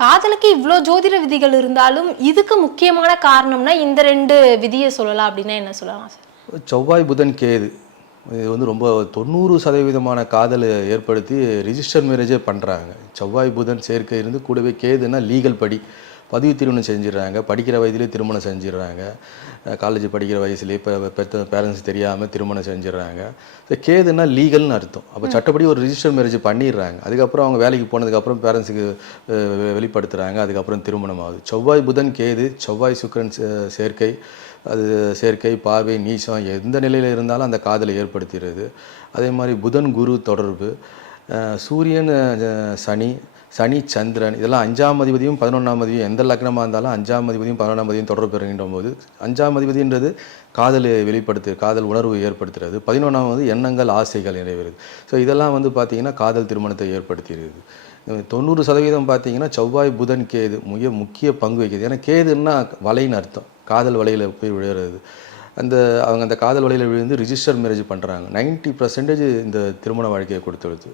காதலுக்கு இவ்வளோ ஜோதிட விதிகள் இருந்தாலும் இதுக்கு முக்கியமான காரணம்னா இந்த 2 விதியை சொல்லலாம் அப்படின்னா என்ன சொல்லலாம் சார்? செவ்வாய் புதன் கேது இது வந்து ரொம்ப 90% காதலை ஏற்படுத்தி ரிஜிஸ்டர் மேரேஜே பண்ணுறாங்க. செவ்வாய் புதன் சேர்க்கை இருந்து கூடவே கேதுன்னா லீகல் படி பதிவு திருமணம் செஞ்சிடறாங்க. படிக்கிற வயதிலே திருமணம் செஞ்சிடறாங்க. காலேஜ் படிக்கிற வயசுலேயே இப்போ பெற்ற பேரண்ட்ஸ் தெரியாமல் திருமணம் செஞ்சிடறாங்க. கேதுன்னா லீகல்னு அர்த்தம். அப்போ சட்டப்படி ஒரு ரிஜிஸ்டர் மேரேஜ் பண்ணிடுறாங்க. அதுக்கப்புறம் அவங்க வேலைக்கு போனதுக்கப்புறம் பேரண்ட்ஸுக்கு வெளிப்படுத்துகிறாங்க. அதுக்கப்புறம் திருமணம் ஆகுது. செவ்வாய் புதன் கேது, செவ்வாய் சுக்கிரன் சேர்க்கை, அது சேர்க்கை பார்வை நீச்சம் எந்த நிலையில் இருந்தாலும் அந்த காதலை ஏற்படுத்துகிறது. அதே மாதிரி புதன் குரு தொடர்பு, சூரியன் சனி, சனி சந்திரன் இதெல்லாம் 5ஆம் அதிபதியும் 11ஆம் அதிபதியும் எந்த லக்னமாக இருந்தாலும் 5ஆம் அதிபதியும் 11ஆம் அதிபதியும் தொடர்பு பெறுகின்ற போது 5ஆம் அதிபதின்றது காதலை காதல் உணர்வு ஏற்படுத்துறது. 11ஆவது எண்ணங்கள் ஆசைகள் நிறைவேறுது. ஸோ இதெல்லாம் வந்து பார்த்திங்கன்னா காதல் திருமணத்தை ஏற்படுத்திடுது. 90% பார்த்திங்கன்னா செவ்வாய் புதன் கேது முக்கிய பங்கு வகிக்குது. ஏன்னா கேதுன்னா வலைன்னு அர்த்தம். காதல் வலையில் போய் விழுறது. அவங்க அந்த காதல் வலையில் விழுந்து ரிஜிஸ்டர் மேரேஜ் பண்ணுறாங்க. 90% இந்த திருமண வாழ்க்கையை கொடுத்துருது.